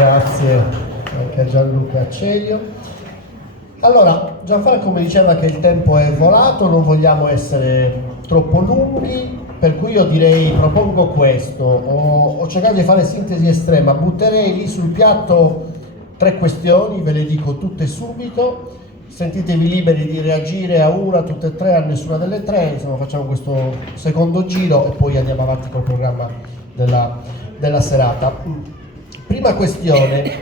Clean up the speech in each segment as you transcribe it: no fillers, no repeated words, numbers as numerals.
Grazie anche a Gianluca Accelio. Allora, Gianfranco mi diceva che il tempo è volato, non vogliamo essere troppo lunghi, per cui io direi, propongo questo, ho cercato di fare sintesi estrema, butterei lì sul piatto 3 questioni, ve le dico tutte subito, sentitevi liberi di reagire a una, tutte e 3, a nessuna delle 3, insomma facciamo questo secondo giro e poi andiamo avanti col programma della serata. Prima questione,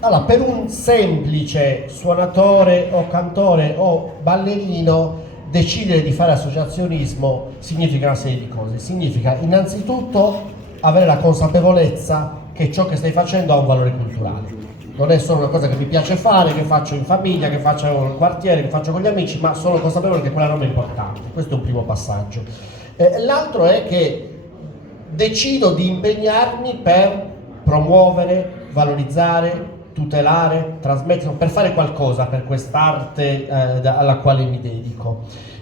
allora, per un semplice suonatore o cantore o ballerino decidere di fare associazionismo significa una serie di cose. Significa innanzitutto avere la consapevolezza che ciò che stai facendo ha un valore culturale. Non è solo una cosa che mi piace fare, che faccio in famiglia, che faccio nel quartiere, che faccio con gli amici, ma sono consapevole che quella roba è importante. Questo è un primo passaggio. L'altro è che decido di impegnarmi per promuovere, valorizzare, tutelare, trasmettere, per fare qualcosa per quest'arte alla quale mi dedico.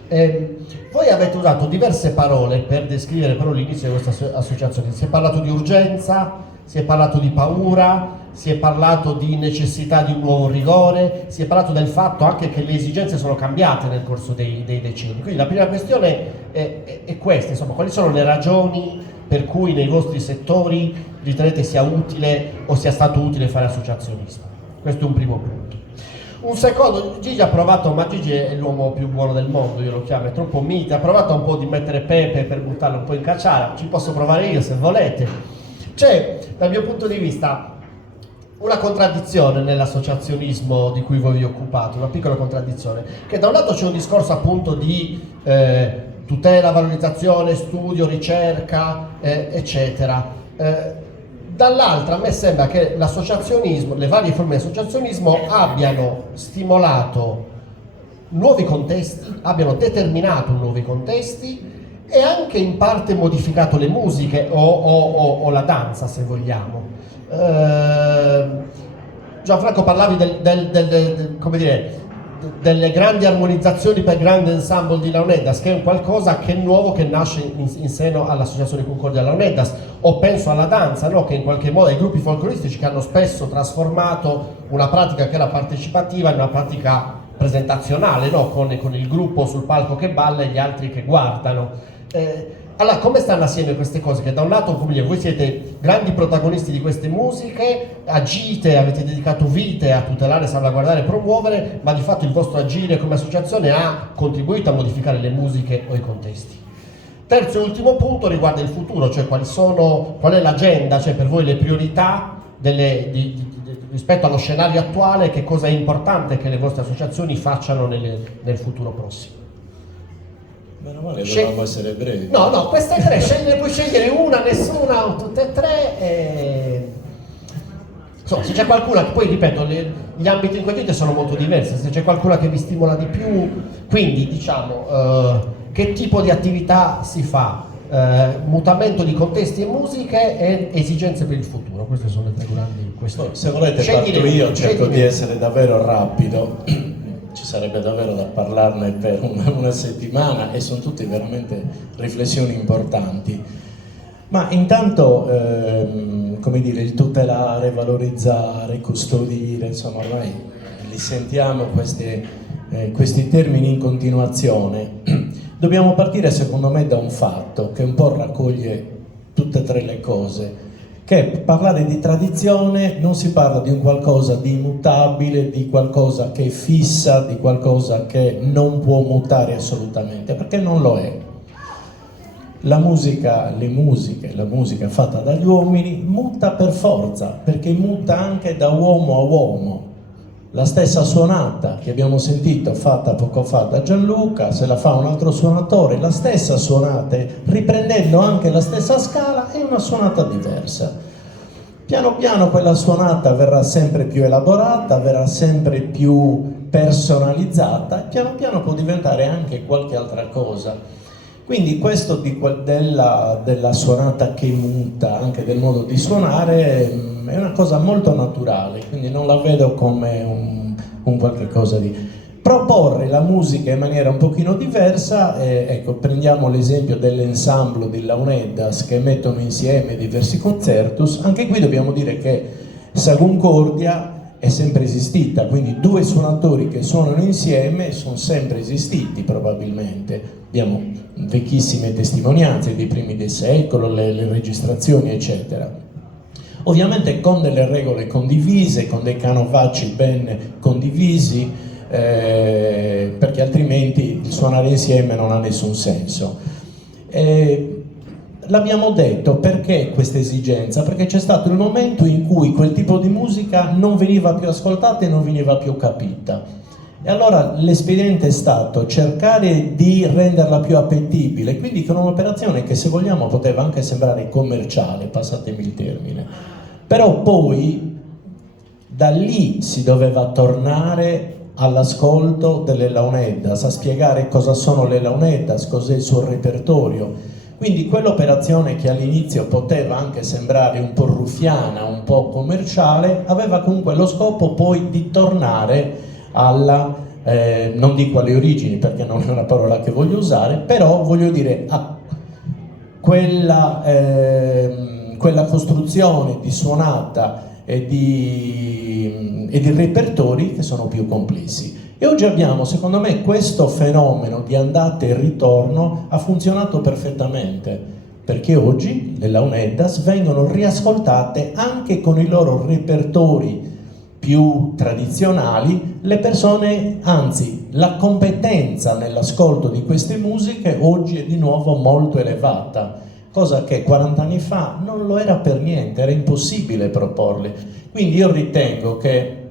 Voi avete usato diverse parole per descrivere però l'inizio di questa associazione. Si è parlato di urgenza, si è parlato di paura, si è parlato di necessità di un nuovo rigore, si è parlato del fatto anche che le esigenze sono cambiate nel corso dei decenni. Quindi la prima questione è questa, insomma, quali sono le ragioni per cui nei vostri settori ritenete sia utile o sia stato utile fare associazionismo? Questo è un primo punto. Un secondo, Gigi ha provato, ma Gigi è l'uomo più buono del mondo, io lo chiamo, è troppo mite, ha provato un po' di mettere pepe per buttarlo un po' in cacciara, ci posso provare io se volete. C'è, dal mio punto di vista, una contraddizione nell'associazionismo di cui voi vi occupate, una piccola contraddizione, che da un lato c'è un discorso appunto di tutela, valorizzazione, studio, ricerca, eccetera. Dall'altra a me sembra che l'associazionismo, le varie forme di associazionismo abbiano stimolato nuovi contesti, abbiano determinato nuovi contesti e anche in parte modificato le musiche o la danza, se vogliamo. Gianfranco, parlavi come dire, delle grandi armonizzazioni per grande ensemble di Launeddas, che è un qualcosa che è nuovo, che nasce in seno all'associazione Concordia Launeddas, o penso alla danza, no? Che in qualche modo ai gruppi folcloristici che hanno spesso trasformato una pratica che era partecipativa in una pratica presentazionale, no? Con il gruppo sul palco che balla e gli altri che guardano. Allora, come stanno assieme queste cose? Che da un lato, come dire, voi siete grandi protagonisti di queste musiche, agite, avete dedicato vite a tutelare, salvaguardare e promuovere, ma di fatto il vostro agire come associazione ha contribuito a modificare le musiche o i contesti. Terzo e ultimo punto riguarda il futuro, cioè qual è l'agenda, cioè per voi le priorità rispetto allo scenario attuale, che cosa è importante che le vostre associazioni facciano nel futuro prossimo. Meno male, dovevamo essere brevi. No, queste 3, puoi scegliere una, nessuna o tutte e 3. Insomma, se c'è qualcuna che poi, ripeto, gli ambiti in cui dite sono molto diversi, se c'è qualcuna che vi stimola di più, quindi diciamo che tipo di attività si fa, mutamento di contesti e musiche e esigenze per il futuro, queste sono le 3 grandi questioni. Se volete parto io, cerco di essere davvero rapido. Ci sarebbe davvero da parlarne per una settimana e sono tutte veramente riflessioni importanti. Ma intanto, come dire, il tutelare, valorizzare, custodire, insomma ormai li sentiamo questi termini in continuazione. Dobbiamo partire secondo me da un fatto che un po' raccoglie tutte e 3 le cose, che parlare di tradizione non si parla di un qualcosa di immutabile, di qualcosa che è fissa, di qualcosa che non può mutare assolutamente, perché non lo è. La musica fatta dagli uomini muta per forza, perché muta anche da uomo a uomo. La stessa suonata che abbiamo sentito fatta poco fa da Gianluca, se la fa un altro suonatore, la stessa suonata, riprendendo anche la stessa scala, è una suonata diversa. Piano piano quella suonata verrà sempre più elaborata, verrà sempre più personalizzata, e piano piano può diventare anche qualche altra cosa. Quindi questo della suonata che muta, anche del modo di suonare, è una cosa molto naturale, quindi non la vedo come un qualche cosa di proporre la musica in maniera un pochino diversa. Ecco, prendiamo l'esempio dell'ensemble di Launeddas che mettono insieme diversi concertus. Anche qui dobbiamo dire che Saguncordia è sempre esistita, quindi due suonatori che suonano insieme sono sempre esistiti probabilmente. Abbiamo vecchissime testimonianze dei primi del secolo, le registrazioni eccetera. Ovviamente con delle regole condivise, con dei canovacci ben condivisi, perché altrimenti il suonare insieme non ha nessun senso. L'abbiamo detto, perché questa esigenza? Perché c'è stato il momento in cui quel tipo di musica non veniva più ascoltata e non veniva più capita. E allora l'espediente è stato cercare di renderla più appetibile, quindi con un'operazione che, se vogliamo, poteva anche sembrare commerciale, passatemi il termine. Però poi da lì si doveva tornare all'ascolto delle Launeddas, a spiegare cosa sono le Launeddas, cos'è il suo repertorio. Quindi quell'operazione, che all'inizio poteva anche sembrare un po' ruffiana, un po' commerciale, aveva comunque lo scopo poi di tornare alla, non dico alle origini perché non è una parola che voglio usare, però voglio dire a quella costruzione di suonata e di repertori che sono più complessi. E oggi abbiamo, secondo me, questo fenomeno di andata e ritorno ha funzionato perfettamente, perché oggi le Launeddas vengono riascoltate anche con i loro repertori più tradizionali. Le persone, anzi, la competenza nell'ascolto di queste musiche oggi è di nuovo molto elevata, cosa che 40 anni fa non lo era per niente, era impossibile proporle. Quindi io ritengo che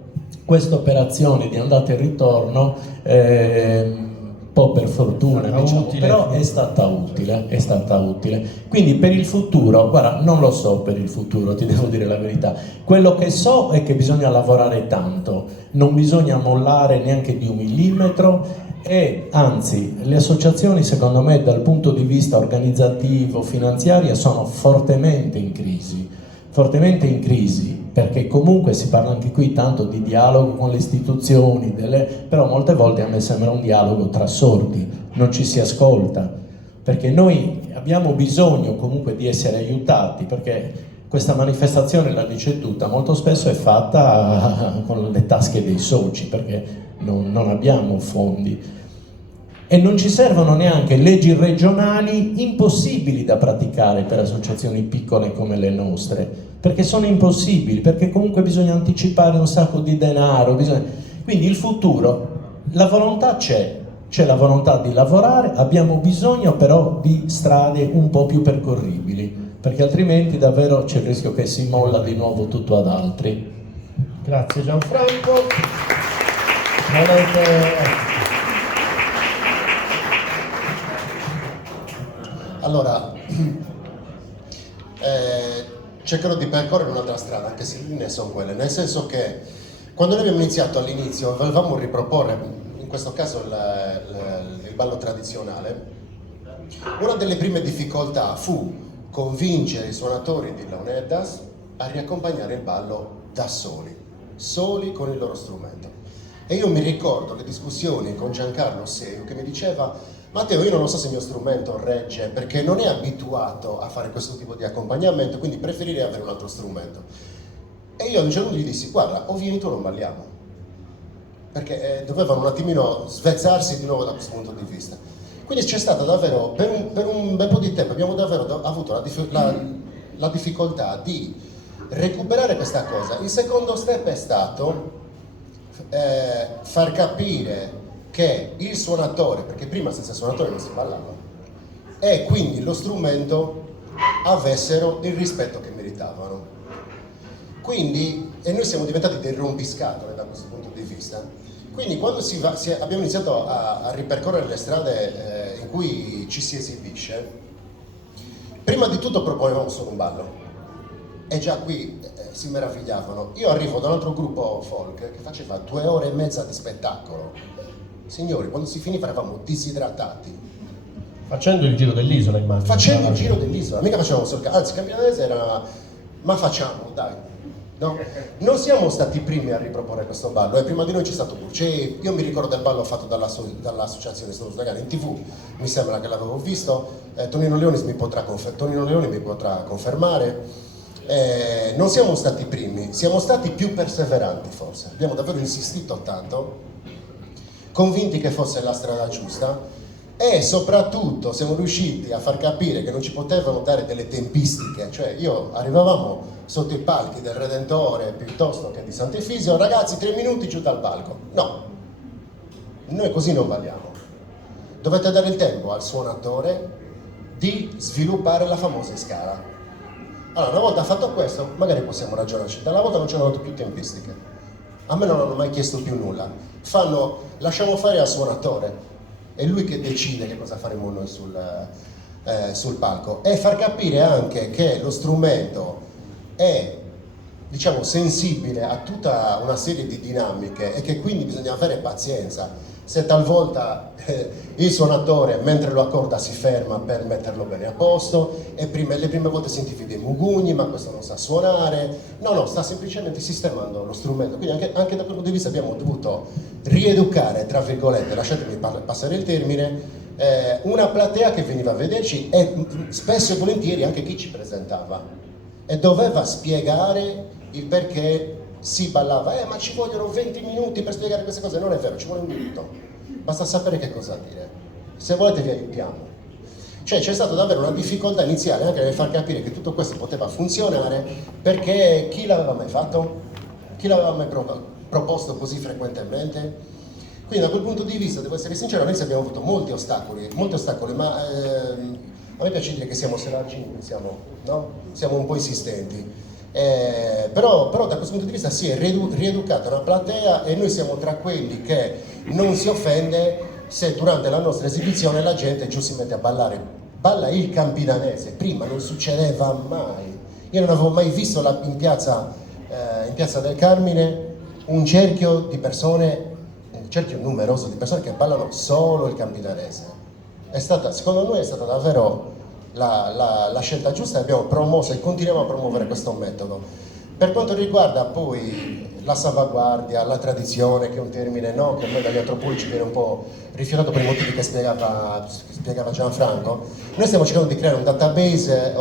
questa operazione di andata e ritorno, un po' per fortuna, diciamo, però è stata utile. Quindi per il futuro, guarda, non lo so per il futuro, ti devo dire la verità. Quello che so è che bisogna lavorare tanto, non bisogna mollare neanche di un millimetro, e anzi le associazioni, secondo me, dal punto di vista organizzativo, finanziario, sono fortemente in crisi, perché comunque si parla anche qui tanto di dialogo con le istituzioni, però molte volte a me sembra un dialogo tra sordi, non ci si ascolta, perché noi abbiamo bisogno comunque di essere aiutati, perché questa manifestazione, la dice tutta, molto spesso è fatta con le tasche dei soci, perché non abbiamo fondi. E non ci servono neanche leggi regionali impossibili da praticare per associazioni piccole come le nostre, perché sono impossibili, perché comunque bisogna anticipare un sacco di denaro, quindi il futuro, la volontà c'è la volontà di lavorare, abbiamo bisogno però di strade un po' più percorribili, perché altrimenti davvero c'è il rischio che si molla di nuovo tutto ad altri. Grazie Gianfranco. Allora, cercherò di percorrere un'altra strada, anche se le linee sono quelle, nel senso che quando noi abbiamo iniziato all'inizio volevamo riproporre, in questo caso il ballo tradizionale, una delle prime difficoltà fu convincere i suonatori di Launeddas a riaccompagnare il ballo da soli con il loro strumento. E io mi ricordo le discussioni con Giancarlo Seu che mi diceva: Matteo, io non so se il mio strumento regge perché non è abituato a fare questo tipo di accompagnamento, quindi preferirei avere un altro strumento. E io a un certo punto gli dissi: guarda, o vieni tu o non balliamo, perché dovevano un attimino svezzarsi di nuovo da questo punto di vista. Quindi c'è stata davvero, per un bel po' di tempo abbiamo davvero avuto la difficoltà di recuperare questa cosa. Il secondo step è stato far capire che il suonatore, perché prima senza suonatore non si ballava, e quindi lo strumento avessero il rispetto che meritavano. Quindi, e noi siamo diventati dei rompiscatole da questo punto di vista. Quindi quando abbiamo iniziato a ripercorrere le strade in cui ci si esibisce, prima di tutto proponevamo solo un ballo, e già qui si meravigliavano. Io arrivo da un altro gruppo folk che faceva 2 ore e mezza di spettacolo. Signori, quando si finiva eravamo disidratati. Facendo il giro dell'isola, immagino. Facendo il giro dell'isola, mica facevamo solo, anzi Campidanese era, ma facciamo, dai. No? Non siamo stati i primi a riproporre questo ballo, prima di noi c'è stato Burcei, io mi ricordo del ballo fatto dall'associazione Stagani in TV, mi sembra che l'avevo visto, Tonino Leoni mi potrà confermare, non siamo stati i primi, siamo stati più perseveranti forse, abbiamo davvero insistito tanto, convinti che fosse la strada giusta, e soprattutto siamo riusciti a far capire che non ci potevano dare delle tempistiche, cioè arrivavamo sotto i palchi del Redentore piuttosto che di Sant'Efisio, ragazzi 3 minuti giù dal palco, no, noi così non balliamo, dovete dare il tempo al suonatore di sviluppare la famosa scala. Allora, una volta fatto questo magari possiamo ragionarci, dalla volta non ci hanno dato più tempistiche, a me non hanno mai chiesto più nulla, lasciamo fare al suonatore, è lui che decide che cosa faremo noi sul palco, e far capire anche che lo strumento è, diciamo, sensibile a tutta una serie di dinamiche e che quindi bisogna avere pazienza. Se talvolta il suonatore mentre lo accorda si ferma per metterlo bene a posto e le prime volte sentivi dei mugugni, ma questo non sa suonare, no, sta semplicemente sistemando lo strumento, quindi anche da quel punto di vista abbiamo dovuto rieducare, tra virgolette, lasciatemi passare il termine, una platea che veniva a vederci e spesso e volentieri anche chi ci presentava e doveva spiegare il perché si ballava, ma ci vogliono 20 minuti per spiegare queste cose, non è vero, ci vuole un minuto, basta sapere che cosa dire, se volete vi aiutiamo. Cioè c'è stata davvero una difficoltà iniziale anche nel far capire che tutto questo poteva funzionare, perché chi l'aveva mai fatto? Chi l'aveva mai proposto così frequentemente? Quindi da quel punto di vista, devo essere sincero, noi abbiamo avuto molti ostacoli, ma a me piace dire che siamo selaggini, siamo un po' insistenti. Però da questo punto di vista si è rieducata una platea e noi siamo tra quelli che non si offende se durante la nostra esibizione la gente giù si mette a ballare. Balla il campidanese, prima non succedeva mai. Io non avevo mai visto in piazza del Carmine un cerchio di persone, un cerchio numeroso di persone che ballano solo il campidanese. Secondo noi è stata davvero la scelta giusta e abbiamo promosso e continuiamo a promuovere questo metodo. Per quanto riguarda poi la salvaguardia, la tradizione, che è un termine che a me dagli antropologi viene un po' rifiutato per i motivi che spiegava Gianfranco, noi stiamo cercando di creare un database,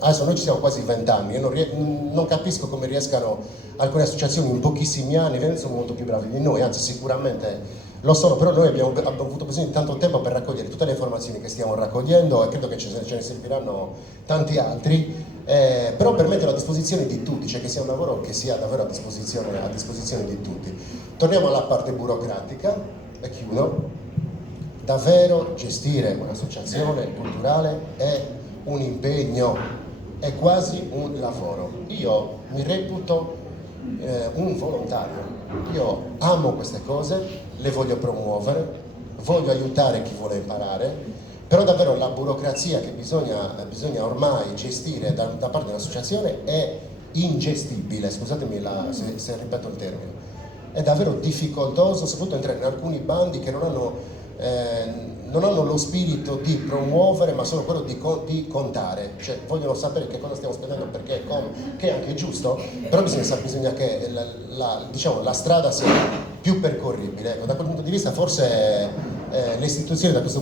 adesso noi ci siamo quasi 20 anni, io non capisco come riescano alcune associazioni in pochissimi anni, sono molto più bravi di noi, anzi sicuramente lo sono, però noi abbiamo avuto bisogno di tanto tempo per raccogliere tutte le informazioni che stiamo raccogliendo e credo che ce ne serviranno tanti altri, però per metterlo a disposizione di tutti, cioè che sia un lavoro che sia davvero a disposizione di tutti. Torniamo alla parte burocratica e chiudo. Davvero gestire un'associazione culturale è un impegno, è quasi un lavoro. Io mi reputo un volontario, io amo queste cose, le voglio promuovere, voglio aiutare chi vuole imparare, però davvero la burocrazia che bisogna ormai gestire da parte dell'associazione è ingestibile, scusatemi se ripeto il termine, è davvero difficoltoso, soprattutto entrare in alcuni bandi che non hanno lo spirito di promuovere ma solo quello di contare, cioè vogliono sapere che cosa stiamo spendendo, perché che è anche giusto, però bisogna che la strada sia più percorribile. Ecco, da quel punto di vista forse le istituzioni da questo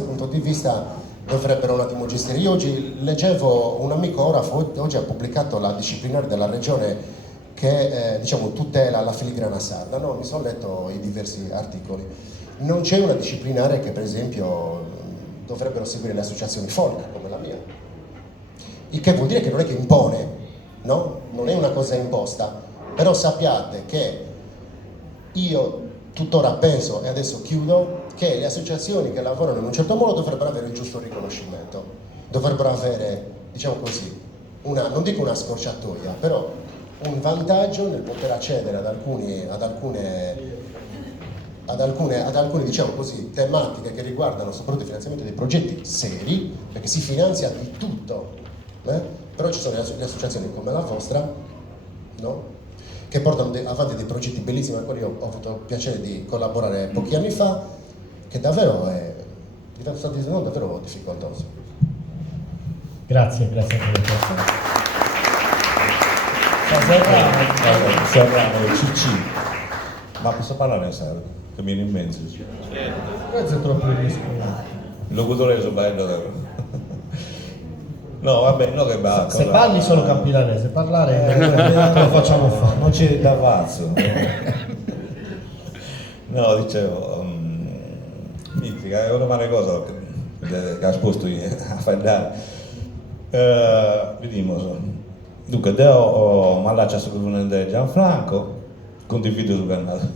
punto di vista dovrebbero un attimo gestire. Io oggi leggevo un amico Orafo, oggi ha pubblicato la disciplinare della regione che tutela la filigrana sarda, no? Mi sono letto i diversi articoli. Non c'è una disciplinare che per esempio dovrebbero seguire le associazioni folk come la mia, il che vuol dire che non è che impone, no? Non è una cosa imposta, però sappiate che io tuttora penso, e adesso chiudo, che le associazioni che lavorano in un certo modo dovrebbero avere il giusto riconoscimento, dovrebbero avere, diciamo così, non dico una scorciatoia, però un vantaggio nel poter accedere ad alcune diciamo così, tematiche che riguardano soprattutto il finanziamento dei progetti seri, perché si finanzia di tutto, però ci sono le associazioni come la vostra, no? Che portano avanti dei progetti bellissimi, con cui io ho avuto il piacere di collaborare pochi anni fa, che davvero diventa davvero difficoltoso. Grazie per la tua risposta. Serrano del CC. Ma posso parlare in serbo? Che mi viene in mezzo. Questo è troppo il rischio. Il locutore è bello. No, vabbè, no che va. Se parli solo campidanese, parlare lo facciamo fare. Non c'è da pazzo. No, dicevo, mitica, è una cosa che ha sposto a fare. Vediamo. Dunque, io mi allaccio su Gianfranco, condivido sul canale.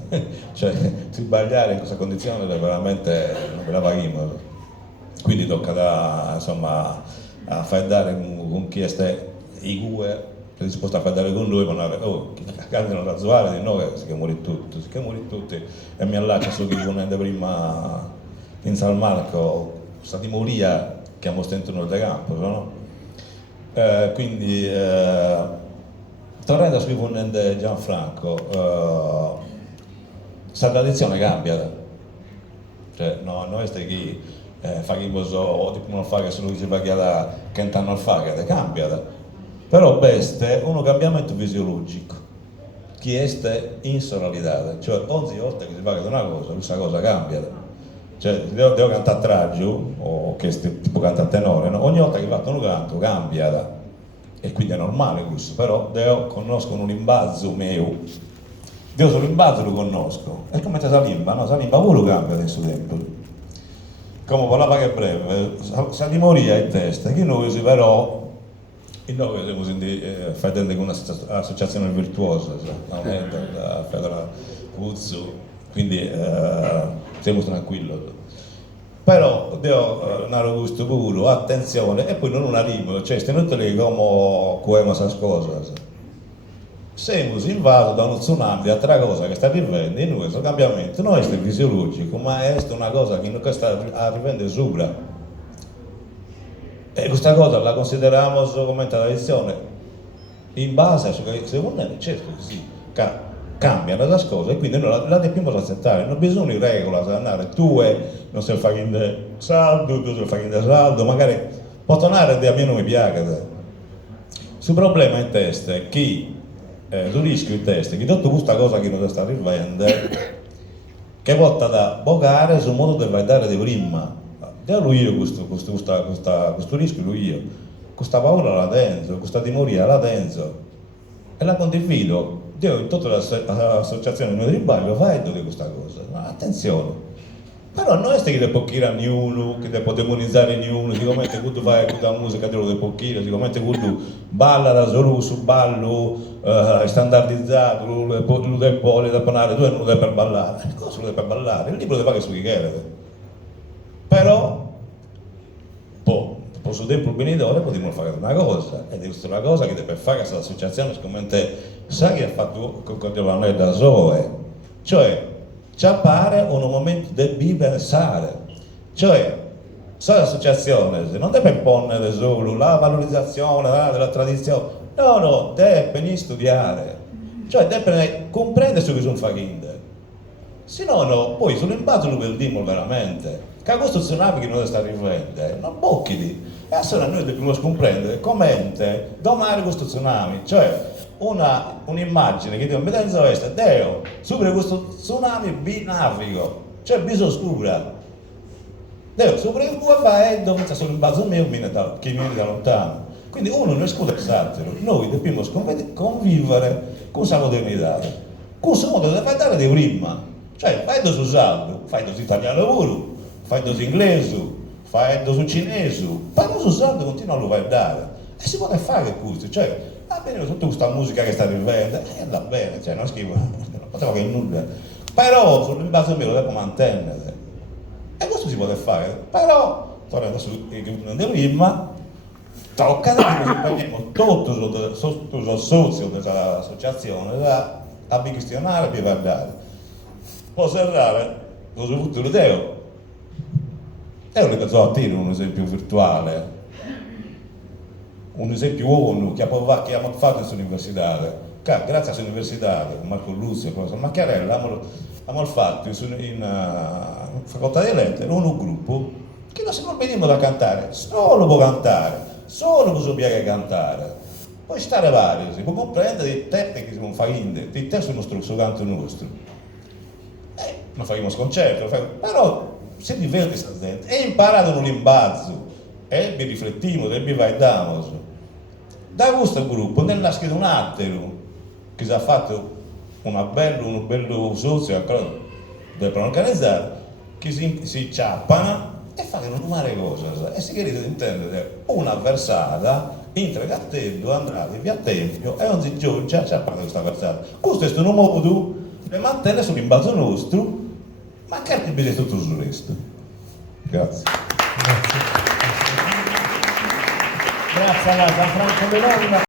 Cioè, sbagliare in questa condizione veramente non me la paghiamo. Quindi tocca a fare con chi è i due che è disposto a fare con noi, ma chi cantano da zuare di noi si chiama tutti e mi allaccia su chi ponente prima in San Marco sta di Moria che abbiamo stento nel de campo, no? Quindi tornando a scrivere ponente Gianfranco questa tradizione cambia, cioè no, noi stai chi fa chi o tipo non fa che solo si fa che intanno al fa che cambia, però beste un cambiamento fisiologico chi è insonorità, cioè ogni volta che si fa una cosa questa cosa cambia, cioè devo cantare a traggio o che tipo cantare a tenore, no? Ogni volta che fatto un canto cambia e quindi è normale questo, però devo conoscono un imbazzo mio, devo solo l'imbazzo lo conosco, è come c'è Salimba, no? Salimba pure cambia adesso tempo. Come parlava che è breve, sa di morire in testa, che noi però, noi siamo facendo con un'associazione virtuosa, da Federa Puzzo, quindi siamo tranquilli. Però devo un gusto puro, attenzione, e poi non una rima, cioè stiamo tutti lì come queste cose. Siamo invasi da uno tsunami di altra cosa che sta arrivando in noi, questo cambiamento non è fisiologico, ma è una cosa che sta arrivando sopra. E questa cosa la consideriamo come tradizione in base a ciò che secondo me certo che sì, cambiano le cose e quindi noi la dobbiamo accettare, non bisogna di regola, andare tu non sei facendo saldo, tu sei facendo saldo, magari può tornare a me non mi piace. Il problema in testa è che sul rischio in testa, che tutta questa cosa che non sta arrivando che volta da bogare sul modo di dare di prima. Lui io questo rischio, lui io, questa paura là dentro, questa timoria là dentro e la condivido. Io in tutte le associazioni di Baglio faccio di questa cosa, ma attenzione. Però non è che può chiedere a ognuno, che può demonizzare ognuno, sicuramente quando fai questa musica te lo può chiedere, sicuramente quando balla da solo su ballo standardizzato, lo deve parlare, tu non lo devi per ballare, cosa lo devi per ballare? Il libro deve fare su chi chiede. Però, posso tempo venidore potremmo fare una cosa, ed è una cosa che deve fare questa associazione, sicuramente sa che ha fatto con noi da Zoe, cioè ci appare un momento di pensare, cioè l'associazione non deve imporre solo la valorizzazione della tradizione, no, deve studiare, cioè deve comprendere su che sono facendo, se no poi sull'impatto lo vediamo veramente, che questo tsunami che noi sta arrivando, non bocchi e allora noi dobbiamo comprendere come domani questo tsunami, cioè un'immagine che Dio mi dà in est, Dio, sopra questo tsunami binavico, cioè bisogna scura. Dio, sopra il tuo vai dove c'è solo un basso mio che viene da lontano. Quindi uno non esclude l'altro, noi dobbiamo convivere con questa modernità, con questo modo di fare di prima. Cioè, fai su saldo, fai su italiano pure, fai su inglese, fai su cinese, parlo su saldo continua a guardare. E si può fare questo, cioè, va bene tutta questa musica che sta arrivando, va bene, cioè non scrivo, non potevo che nulla. Però sull'imbase mio lo devo mantenere. E questo si può fare, però, tornando su prima, tocca che ci impegniamo tutti sotto il sozio della associazione a questionare e guardare. Può serrare, cosa futuro Deo? Io le penso a te un esempio virtuale, un esempio ONU che abbiamo fatto in università, grazie a questa università, Marco Luzio, Macchiarella, abbiamo fatto in facoltà di lettere un gruppo che non si può venire da cantare, solo può cantare, solo può sapere cantare. Puoi stare vario, si può comprendere di te che si non fa inde, di te sono su canto nostro. Non facciamo sconcerto, però si diverte sta gente e imparato un limbazzo e vi riflettiamo e vi vediamo. Da questo gruppo ne nasce un altro che si è fatto un bello socio per organizzare, che si ciappano e fanno nuove cose e si chiede di intendere una versata in tre cartello andate via Tempio e ogni giorno già ciappano questa versata. Questo è un modo per mantenere sull'imbalzo nostro, ma che altri bisogna tutto sul resto. Grazie. Grazie a Gianfranco Meloni.